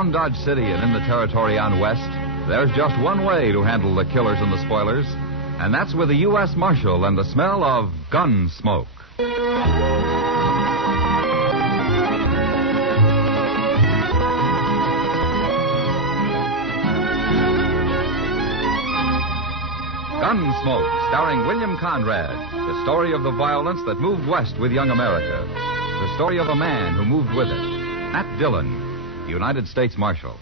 Around Dodge City and in the territory on West, there's just one way to handle the killers and the spoilers, and that's with a U.S. Marshal and the smell of gun smoke. Gunsmoke, starring William Conrad, the story of the violence that moved west with young America. The story of a man who moved with it. Nat Dillon, United States Marshal.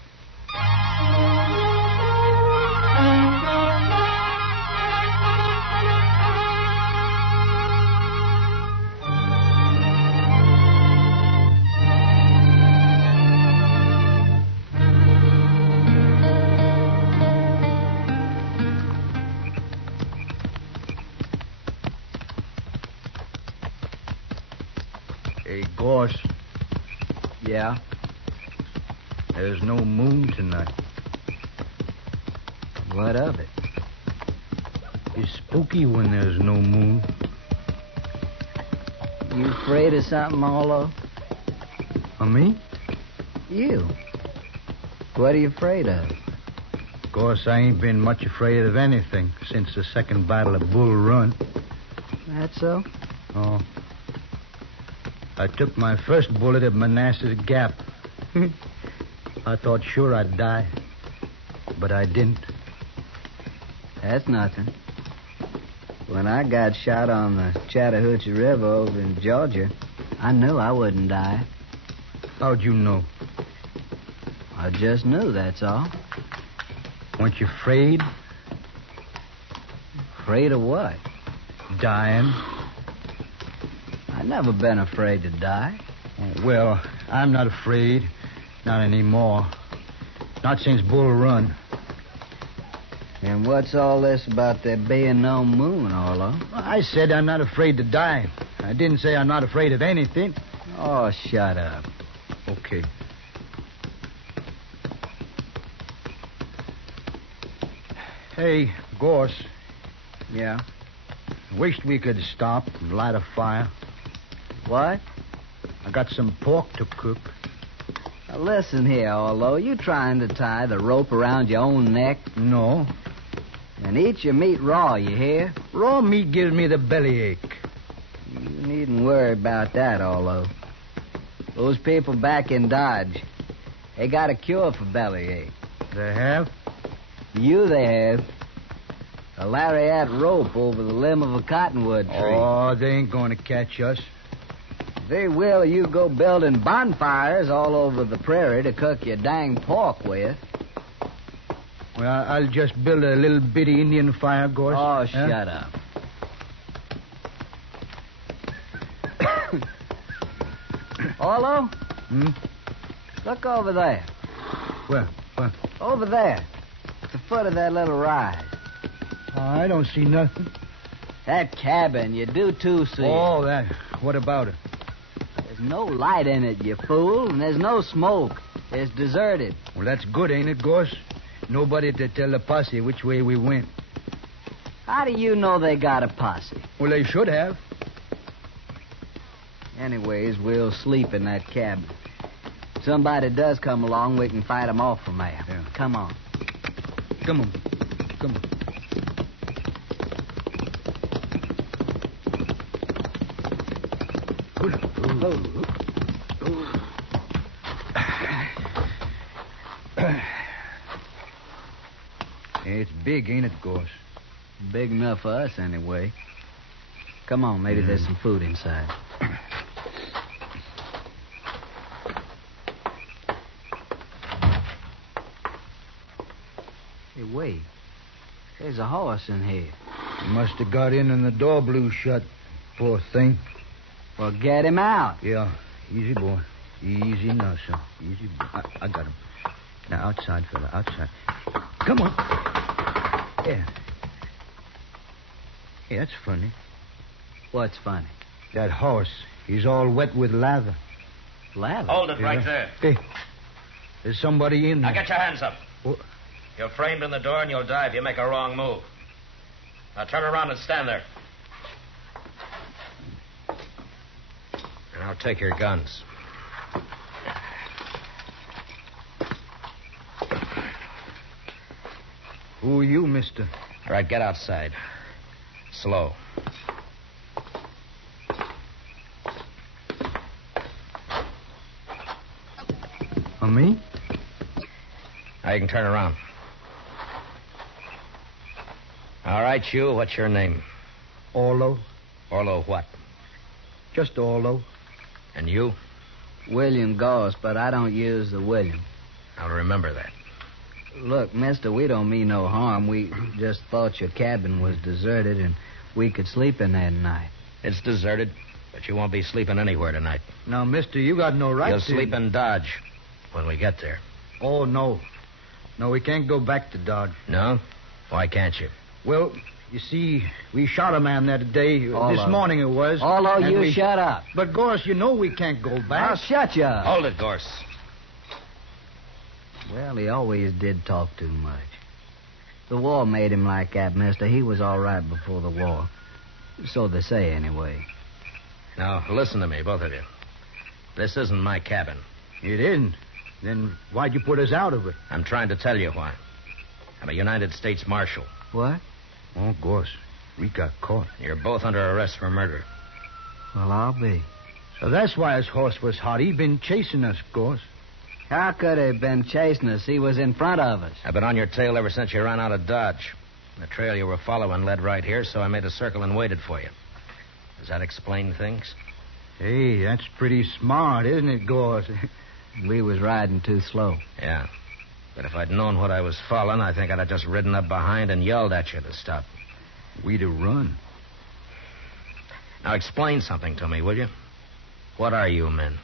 Hey, Gorse. Yeah? There's no moon tonight. What of it? It's spooky when there's no moon. You afraid of something, Arlo? Me? You. What are you afraid of? Of course, I ain't been much afraid of anything since the second battle of Bull Run. That so? Oh. I took my first bullet at Manassas Gap. I thought sure I'd die, but I didn't. That's nothing. When I got shot on the Chattahoochee River over in Georgia, I knew I wouldn't die. How'd you know? I just knew, that's all. Weren't you afraid? Afraid of what? Dying? I've never been afraid to die. Well, I'm not afraid. Not anymore. Not since Bull Run. And what's all this about there being no moon, Arlo? I said I'm not afraid to die. I didn't say I'm not afraid of anything. Oh, shut up. Okay. Hey, Gorse. Yeah? Wished we could stop and light a fire. What? I got some pork to cook. Now listen here, Arlo. You trying to tie the rope around your own neck? No. And eat your meat raw, you hear? Raw meat gives me the bellyache. You needn't worry about that, Arlo. Those people back in Dodge, they got a cure for bellyache. They have? They have. A lariat rope over the limb of a cottonwood tree. Oh, they ain't going to catch us. They will. You go building bonfires all over the prairie to cook your dang pork with. Well, I'll just build a little bitty Indian fire, Gorse. Oh, shut up. Arlo? Look over there. Where? Over there. At the foot of that little rise. Oh, I don't see nothing. That cabin, you do too see. Oh, that. What about it? There's no light in it, you fool, and there's no smoke. It's deserted. Well, that's good, ain't it, Gorse? Nobody to tell the posse which way we went. How do you know they got a posse? Well, they should have. Anyways, we'll sleep in that cabin. If somebody does come along, we can fight them off from there. Yeah. Come on. Come on. It's big, ain't it, Gorse? Big enough for us, anyway. Come on, maybe there's some food inside. Hey, wait. There's a horse in here. He must have got in and the door blew shut. Poor thing. Well, get him out. Yeah, easy, boy. Easy now, son. Easy, boy. I got him. Now, outside, fella, outside. Come on. Yeah. Hey, that's funny. What's funny? That horse, he's all wet with lather. Lather? Hold it right there. Hey, there's somebody in there. Now get your hands up. What? You're framed in the door and you'll die if you make a wrong move. Now turn around and stand there. Now take your guns. Who are you, mister? All right, get outside. Slow. Me? Now you can turn around. All right, you. What's your name? Orlo. Orlo what? Just Orlo. And you? William Goss, but I don't use the William. I'll remember that. Look, mister, we don't mean no harm. We just thought your cabin was deserted and we could sleep in there tonight. It's deserted, but you won't be sleeping anywhere tonight. Now, mister, you got no right You'll to... sleep in Dodge when we get there. Oh, no. No, we can't go back to Dodge. No? Why can't you? Well, you see, we shot a man that day. This morning it was. Orlo, and you shut up. But, Gorse, you know we can't go back. I'll shut you up. Hold it, Gorse. Well, he always did talk too much. The war made him like that, mister. He was all right before the war. So they say, anyway. Now, listen to me, both of you. This isn't my cabin. It isn't. Then why'd you put us out of it? I'm trying to tell you why. I'm a United States Marshal. What? Oh, Gorse, we got caught. You're both under arrest for murder. Well, I'll be. So that's why his horse was hot. He'd been chasing us, Gorse. How could he have been chasing us? He was in front of us. I've been on your tail ever since you ran out of Dodge. The trail you were following led right here, so I made a circle and waited for you. Does that explain things? Hey, that's pretty smart, isn't it, Gorse? We was riding too slow. Yeah. But if I'd known what I was following, I think I'd have just ridden up behind and yelled at you to stop. We'd have run. Now explain something to me, will you? What are you men?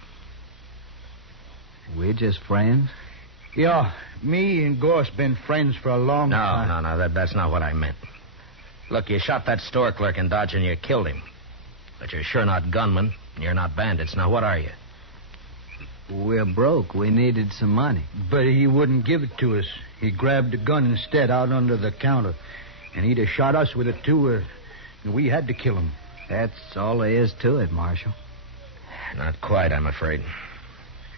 We're just friends. Yeah, me and Gorse been friends for a long time. No, that's not what I meant. Look, you shot that store clerk in Dodge and you killed him. But you're sure not gunmen, and you're not bandits. Now, what are you? We're broke. We needed some money. But he wouldn't give it to us. He grabbed a gun instead out under the counter. And he'd have shot us with it, too. And we had to kill him. That's all there is to it, Marshal. Not quite, I'm afraid.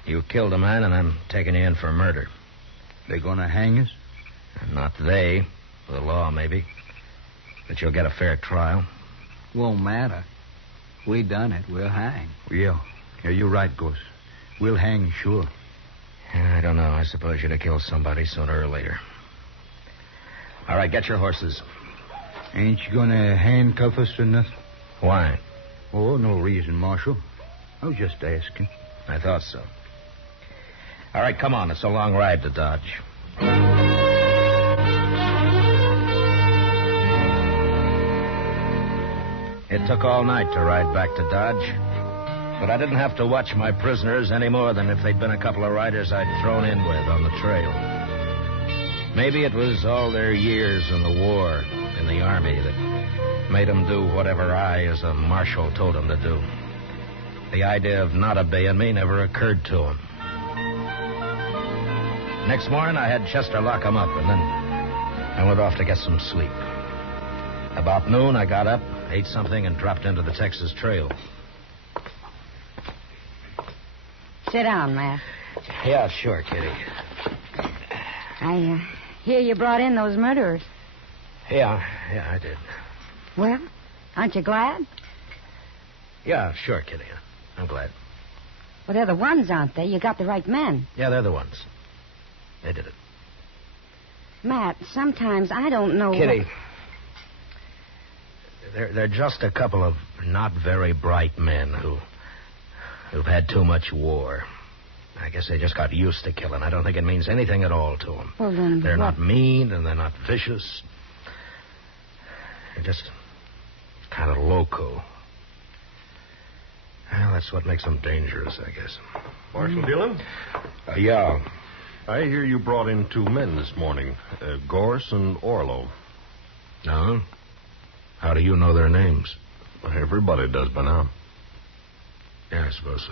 You killed a man, and I'm taking you in for murder. They gonna hang us? Not they. The law, maybe. But you'll get a fair trial. Won't matter. We done it. We'll hang. Yeah, you're right, Gorse. We'll hang, sure. I don't know. I suppose you'd have killed somebody sooner or later. All right, get your horses. Ain't you gonna handcuff us or nothing? Why? Oh, no reason, Marshal. I was just asking. I thought so. All right, come on. It's a long ride to Dodge. It took all night to ride back to Dodge. But I didn't have to watch my prisoners any more than if they'd been a couple of riders I'd thrown in with on the trail. Maybe it was all their years in the war, in the Army, that made them do whatever I, as a marshal, told them to do. The idea of not obeying me never occurred to them. Next morning, I had Chester lock them up, and then I went off to get some sleep. About noon, I got up, ate something, and dropped into the Texas Trail. Sit down, Matt. Yeah, sure, Kitty. I hear you brought in those murderers. Yeah, I did. Well, aren't you glad? Yeah, sure, Kitty. I'm glad. Well, they're the ones, aren't they? You got the right men. Yeah, they're the ones. They did it. Matt, sometimes I don't know... Kitty, they're just a couple of not very bright men who've had too much war. I guess they just got used to killing. I don't think it means anything at all to them. Well, then they're what? not mean, and they're not vicious. They're just kind of loco. Well, that's what makes them dangerous, I guess. Marshal Dillon? Yeah. I hear you brought in two men this morning, Gorse and Orlo. No? How do you know their names? Everybody does by now. Yeah, I suppose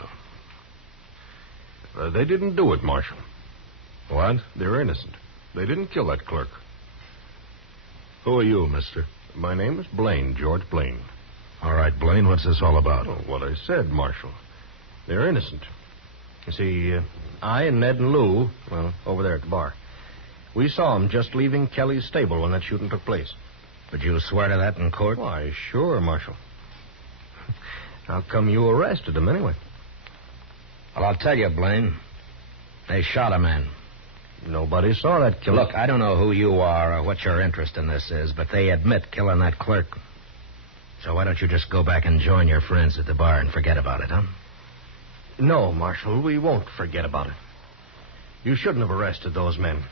so. They didn't do it, Marshal. What? They're innocent. They didn't kill that clerk. Who are you, mister? My name is Blaine, George Blaine. All right, Blaine, what's this all about? Oh, what I said, Marshal. They're innocent. You see, I and Ned and Lou, well, over there at the bar, We saw him just leaving Kelly's stable when that shooting took place. Would you swear to that in court? Why, sure, Marshal. How come you arrested him anyway? Well, I'll tell you, Blaine. They shot a man. Nobody saw that killing. Look, I don't know who you are or what your interest in this is, but they admit killing that clerk. So why don't you just go back and join your friends at the bar and forget about it, huh? No, Marshal, we won't forget about it. You shouldn't have arrested those men.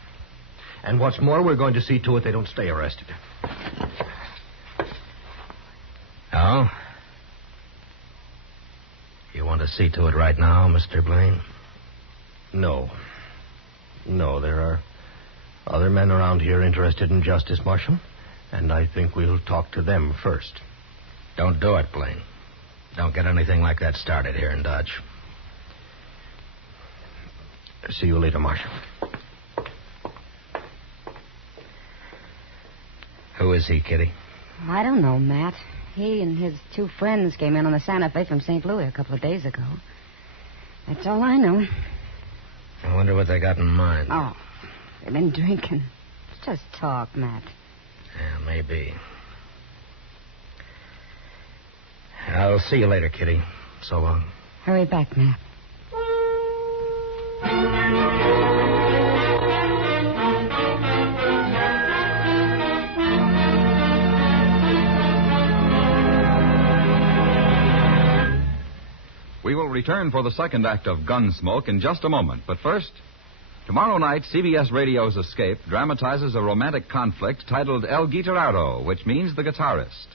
And what's more, we're going to see to it they don't stay arrested. Oh? You want to see to it right now, Mr. Blaine? No. No, there are other men around here interested in justice, Marshal. And I think we'll talk to them first. Don't do it, Blaine. Don't get anything like that started here in Dodge. See you later, Marshal. Who is he, Kitty? I don't know, Matt. He and his two friends came in on the Santa Fe from St. Louis a couple of days ago. That's all I know. I wonder what they got in mind. Oh, they've been drinking. It's just talk, Matt. Yeah, maybe. I'll see you later, Kitty. So long. Hurry back, Matt. We will return for the second act of Gunsmoke in just a moment. But first, tomorrow night, CBS Radio's Escape dramatizes a romantic conflict titled El Guitarrero, which means the guitarist.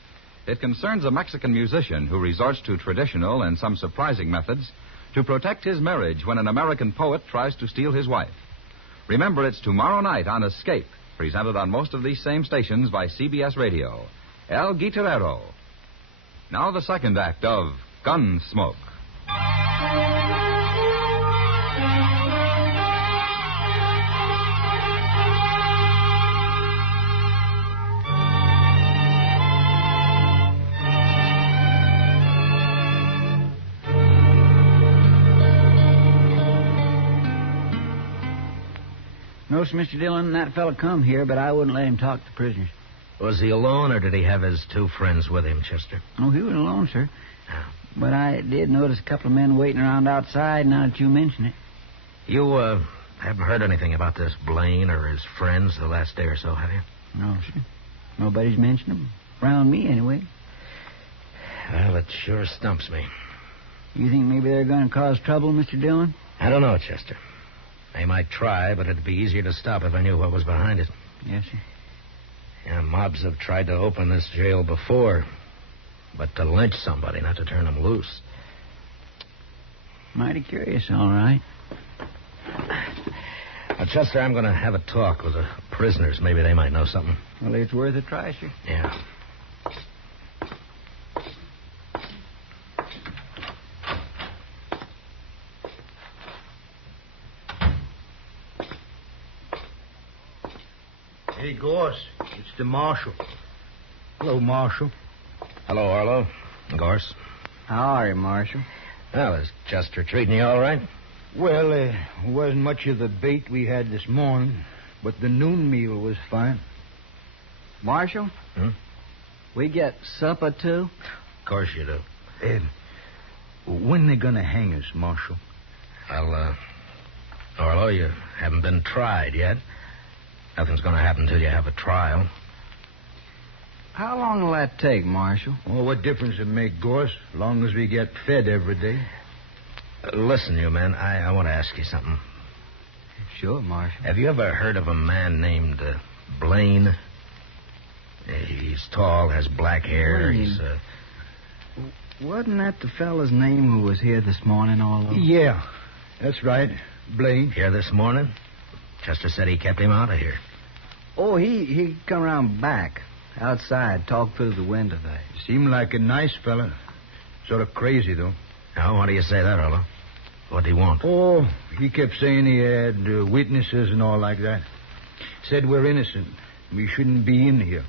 It concerns a Mexican musician who resorts to traditional and some surprising methods to protect his marriage when an American poet tries to steal his wife. Remember, it's tomorrow night on Escape, presented on most of these same stations by CBS Radio. El Guitarrero. Now the second act of Gunsmoke. No, sir, Mr. Dillon, that fella come here, but I wouldn't let him talk to prisoners. Was he alone, or did he have his two friends with him, Chester? Oh, he was alone, sir. Yeah. But I did notice a couple of men waiting around outside now that you mention it. You, haven't heard anything about this Blaine or his friends the last day or so, have you? No, sir. Nobody's mentioned them. Around me, anyway. Well, it sure stumps me. You think maybe they're going to cause trouble, Mr. Dillon? I don't know, Chester. They might try, but it'd be easier to stop if I knew what was behind it. Yes, sir. Yeah, mobs have tried to open this jail before, but to lynch somebody, not to turn them loose. Mighty curious, all right. Now, Chester, I'm going to have a talk with the prisoners. Maybe they might know something. Well, it's worth a try, sir. Yeah. Hey, Gorse, it's the marshal. Hello, Marshal. Hello, Arlo. Gorse. How are you, Marshal? Well, is Chester treating you all right? Well, wasn't much of the bait we had this morning, but the noon meal was fine. Marshal? We get supper, too? Of course you do. When they gonna hang us, Marshal? Well, Arlo, you haven't been tried yet. Nothing's going to happen till you have a trial. How long will that take, Marshal? Well, what difference it make, Gorse, as long as we get fed every day? Listen, you men, I want to ask you something. Sure, Marshal. Have you ever heard of a man named Blaine? He's tall, has black hair. Blaine. He's, Wasn't that the fella's name who was here this morning, Arlo? Yeah, that's right. Blaine. Here this morning? Chester said he kept him out of here. Oh, he come around back, outside, talked through the window there. Seemed like a nice fella. Sort of crazy, though. Now, why do you say that, Arlo? What do you want? Oh, he kept saying he had witnesses and all like that. Said we're innocent. We shouldn't be in here.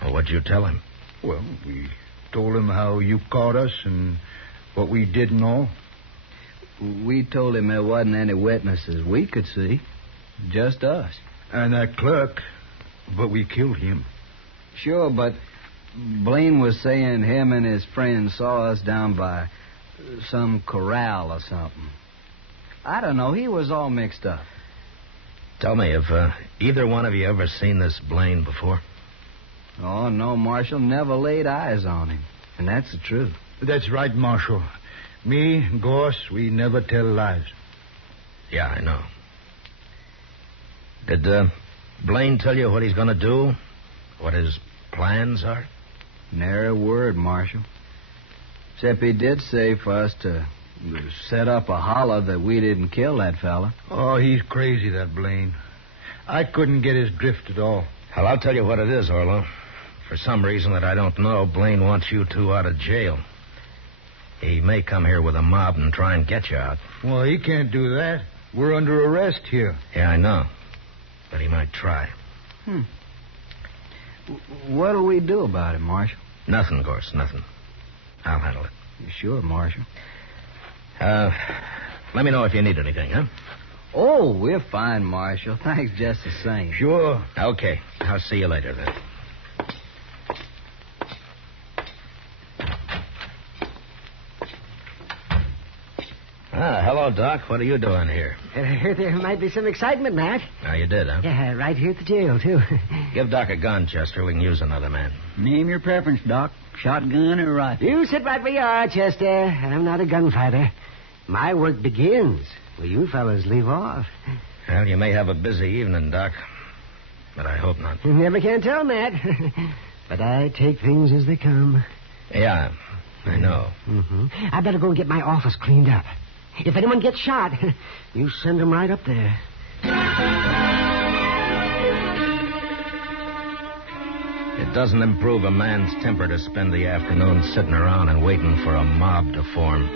Well, what'd you tell him? Well, we told him how you caught us and what we did and all. We told him there wasn't any witnesses we could see. Just us. And that clerk. But we killed him. Sure, but Blaine was saying him and his friends saw us down by some corral or something. I don't know. He was all mixed up. Tell me, have either one of you ever seen this Blaine before? Oh, no, Marshal. Never laid eyes on him. And that's the truth. That's right, Marshal. Me, Gorse, we never tell lies. Yeah, I know. Did Blaine tell you what he's going to do? What his plans are? Nary a word, Marshal. Except he did say for us to set up a holler that we didn't kill that fella. Oh, he's crazy, that Blaine. I couldn't get his drift at all. Well, I'll tell you what it is, Orlo. For some reason that I don't know, Blaine wants you two out of jail. He may come here with a mob and try and get you out. Well, he can't do that. We're under arrest here. Yeah, I know. But he might try. What do we do about it, Marshal? Nothing, Gorse, nothing. I'll handle it. You sure, Marshal? Let me know if you need anything, huh? Oh, we're fine, Marshal. Thanks just the same. Sure. Okay. I'll see you later, then. Hello, Doc. What are you doing here? There might be some excitement, Matt. Oh, you did, huh? Yeah, right here at the jail, too. Give Doc a gun, Chester. We can use another man. Name your preference, Doc. Shotgun or rifle? You sit right where you are, Chester. I'm not a gunfighter. My work begins where you fellas leave off. Well, you may have a busy evening, Doc. But I hope not. You never can tell, Matt. But I take things as they come. Yeah, I know. Mm-hmm. I better go and get my office cleaned up. If anyone gets shot, you send them right up there. It doesn't improve a man's temper to spend the afternoon sitting around and waiting for a mob to form.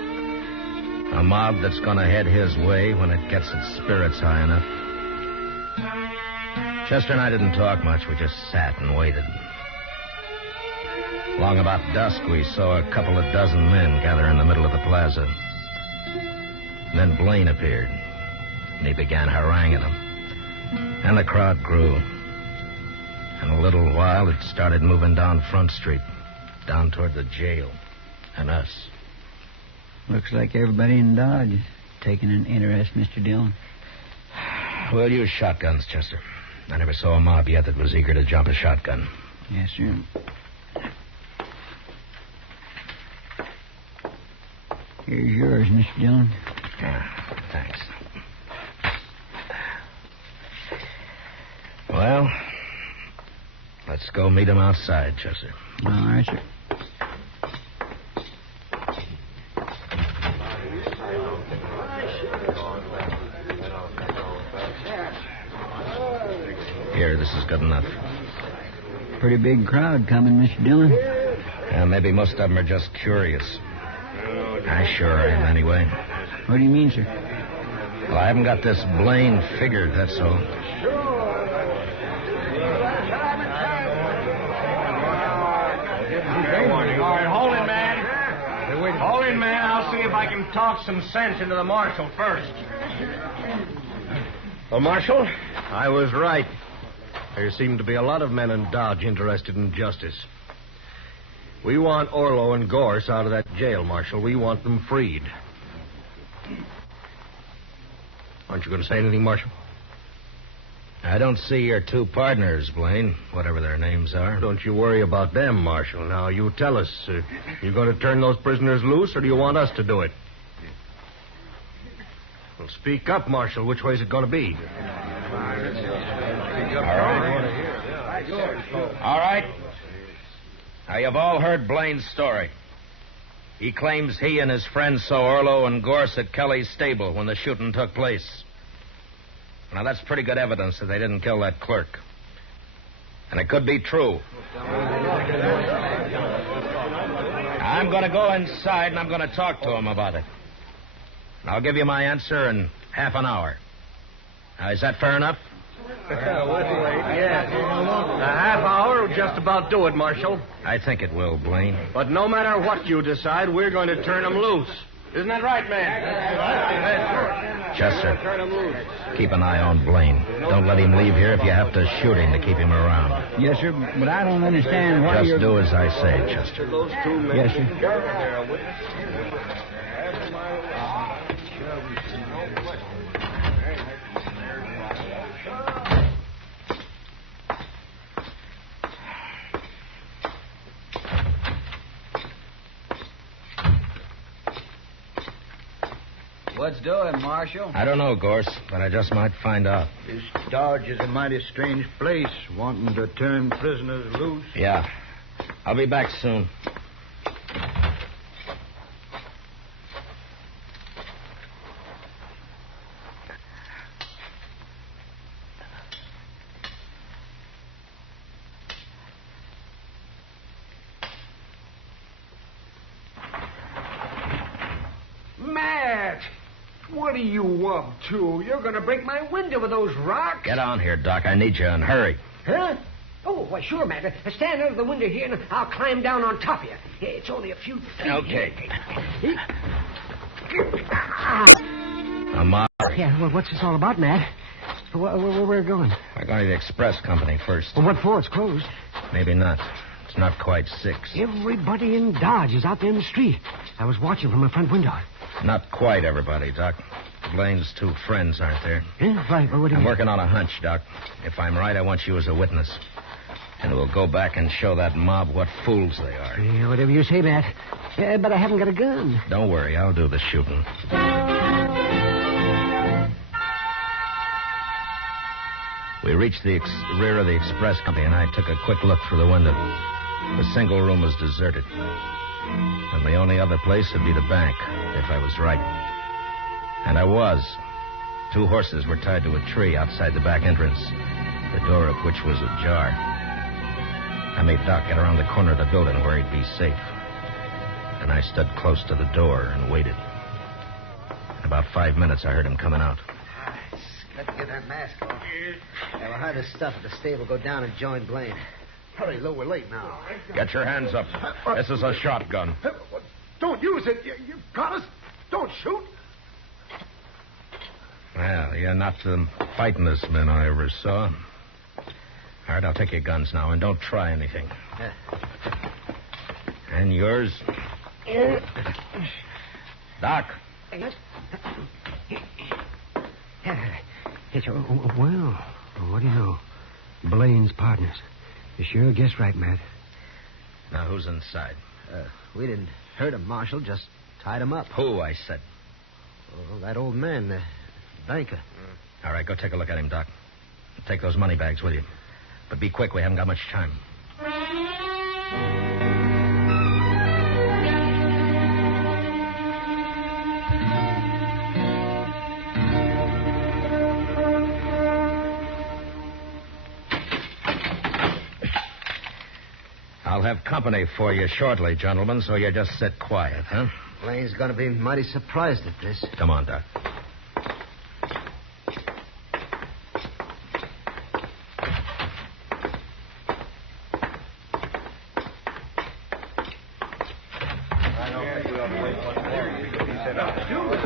A mob that's going to head his way when it gets its spirits high enough. Chester and I didn't talk much. We just sat and waited. Long about dusk, we saw a couple of dozen men gather in the middle of the plaza. And then Blaine appeared, and he began haranguing them. And the crowd grew. In a little while, it started moving down Front Street, down toward the jail, and us. Looks like everybody in Dodge is taking an interest, Mr. Dillon. We'll use shotguns, Chester. I never saw a mob yet that was eager to jump a shotgun. Yes, sir. Here's yours, Mr. Dillon. Thanks. Well, let's go meet him outside, Chester. All right, sir. Here, this is good enough. Pretty big crowd coming, Mr. Dillon. Yeah, maybe most of them are just curious. I sure am, anyway. What do you mean, sir? Well, I haven't got this Blaine figured, that's all. All right, hold it, man. Hold it, man. I'll see if I can talk some sense into the marshal first. Well, Marshal, I was right. There seem to be a lot of men in Dodge interested in justice. We want Orlo and Gorse out of that jail, Marshal. We want them freed. Aren't you going to say anything, Marshal? I don't see your two partners, Blaine, whatever their names are. Don't you worry about them, Marshal. Now, you tell us. You going to turn those prisoners loose, or do you want us to do it? Well, speak up, Marshal. Which way is it going to be? All right. Now, you've all heard Blaine's story. He claims he and his friends saw Orlo and Gorse at Kelly's stable when the shooting took place. Now, that's pretty good evidence that they didn't kill that clerk. And it could be true. I'm going to go inside and I'm going to talk to him about it. And I'll give you my answer in half an hour. Now, is that fair enough? Yeah. A half hour will just about do it, Marshal. I think it will, Blaine. But no matter what you decide, we're going to turn them loose. Isn't that right, man? Chester, keep an eye on Blaine. Don't let him leave here if you have to shoot him to keep him around. Yes, sir, but I don't understand why Just you're... do as I say, Chester. Yes, sir. What's doing, Marshal? I don't know, Gorse, but I just might find out. This Dodge is a mighty strange place, wanting to turn prisoners loose. Yeah. I'll be back soon. Matt! What are you up to? You're going to break my window with those rocks. Get on here, Doc. I need you, and hurry. Huh? Oh, why, sure, Matt. Stand out of the window here, and I'll climb down on top of you. It's only a few feet. Okay. Mob. Yeah, well, what's this all about, Matt? Where we're going? We're going to the express company first. Well, what for? It's closed. Maybe not. It's not quite 6. Everybody in Dodge is out there in the street. I was watching from my front window. Not quite everybody, Doc. Blaine's 2 friends aren't there. Yeah, right. Well, what do you I'm mean? working on a hunch, Doc. If I'm right, I want you as a witness. And we'll go back and show that mob what fools they are. Yeah, whatever you say, Matt. But I haven't got a gun. Don't worry, I'll do the shooting. We reached the rear of the express company, and I took a quick look through the window. The single room was deserted. And the only other place would be the bank, if I was right. And I was. 2 horses were tied to a tree outside the back entrance, the door of which was ajar. I made Doc get around the corner of the building where he'd be safe. And I stood close to the door and waited. In about 5 minutes, I heard him coming out. Got to get that mask off. Yeah, we'll hide this stuff at the stable, go down and join Blaine. Hurry, Lou, we're late now. Get your hands up. This is a shotgun. Don't use it. You got us. Don't shoot. Well, you're not the fightingest men I ever saw. All right, I'll take your guns now, and don't try anything. And yours? Doc. Well, what do you know? Blaine's partners. You sure guessed right, Matt. Now, who's inside? We didn't hurt him, Marshal. Just tied him up. Who, I said. Oh, that old man, the banker. All right, go take a look at him, Doc. Take those money bags with you. But be quick, we haven't got much time. I'll have company for you shortly, gentlemen, so you just sit quiet, huh? Blaine's going to be mighty surprised at this. Come on, Doc.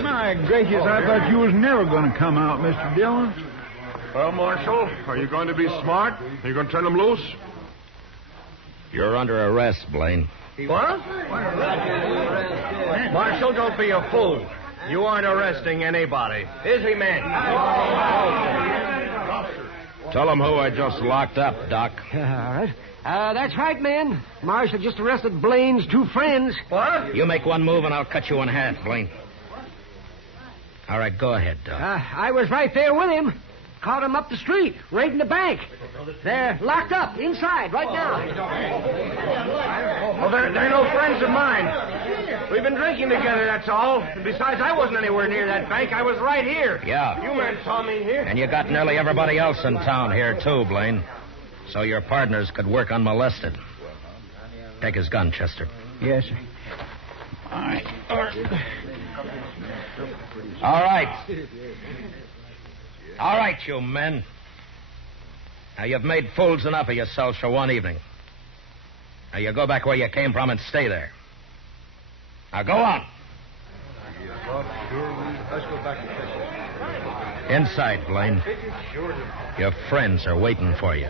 My gracious, I thought you was never going to come out, Mr. Dillon. Well, Marshal, are you going to be smart? Are you going to turn them loose? You're under arrest, Blaine. What? Marshal, don't be a fool. You aren't arresting anybody. Is he, man? Tell them who I just locked up, Doc. All right. That's right, man. Marshal just arrested Blaine's 2 friends. What? You make one move and I'll cut you in half, Blaine. All right, go ahead, Doc. I was right there with him. Caught him up the street, raiding the bank. They're locked up inside right now. Well, they're no friends of mine. We've been drinking together, that's all. And besides, I wasn't anywhere near that bank. I was right here. Yeah. You men saw me here. And you got nearly everybody else in town here, too, Blaine. So your partners could work unmolested. Take his gun, Chester. Yes, sir. All right. All right. All right, you men. Now, you've made fools enough of yourselves for one evening. Now, you go back where you came from and stay there. Now, go on. Let's go back to fishing. Inside, Blaine. Your friends are waiting for you.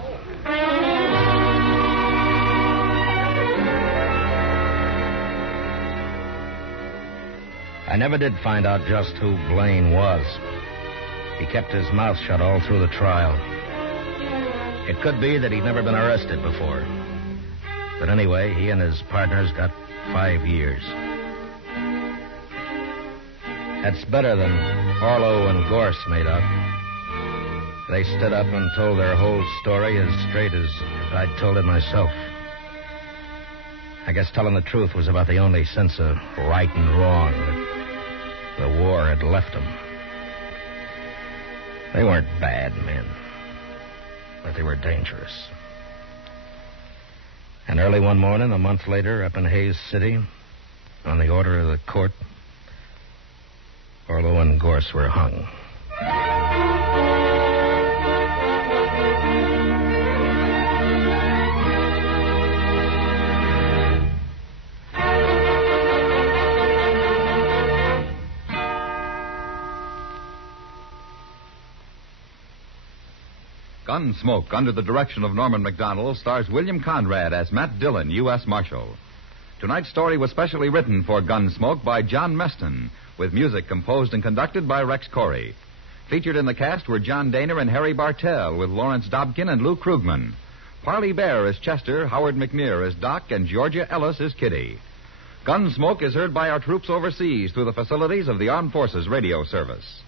I never did find out just who Blaine was. He kept his mouth shut all through the trial. It could be that he'd never been arrested before. But anyway, he and his partners got 5 years. That's better than Orlo and Gorse made up. They stood up and told their whole story as straight as I'd told it myself. I guess telling the truth was about the only sense of right and wrong that the war had left them. They weren't bad men, but they were dangerous. And early one morning, a month later, up in Hayes City, on the order of the court, Orlo and Gorse were hung. Gunsmoke, under the direction of Norman MacDonald, stars William Conrad as Matt Dillon, U.S. Marshal. Tonight's story was specially written for Gunsmoke by John Meston, with music composed and conducted by Rex Corey. Featured in the cast were John Daner and Harry Bartell, with Lawrence Dobkin and Lou Krugman. Parley Bear as Chester, Howard McNear as Doc, and Georgia Ellis as Kitty. Gunsmoke is heard by our troops overseas through the facilities of the Armed Forces Radio Service.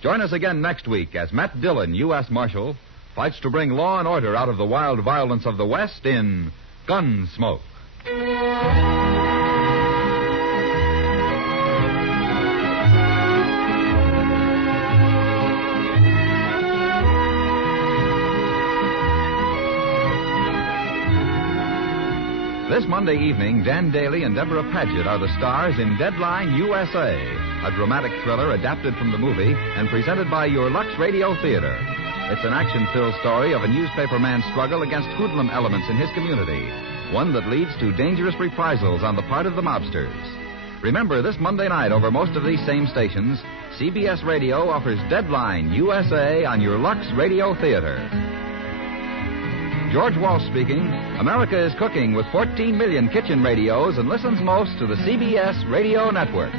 Join us again next week as Matt Dillon, U.S. Marshal, fights to bring law and order out of the wild violence of the West in Gunsmoke. This Monday evening, Dan Daly and Deborah Paget are the stars in Deadline USA, a dramatic thriller adapted from the movie and presented by your Lux Radio Theater. It's an action-filled story of a newspaper man's struggle against hoodlum elements in his community, one that leads to dangerous reprisals on the part of the mobsters. Remember, this Monday night over most of these same stations, CBS Radio offers Deadline USA on your Lux Radio Theater. George Walsh speaking. America is cooking with 14 million kitchen radios and listens most to the CBS Radio Network.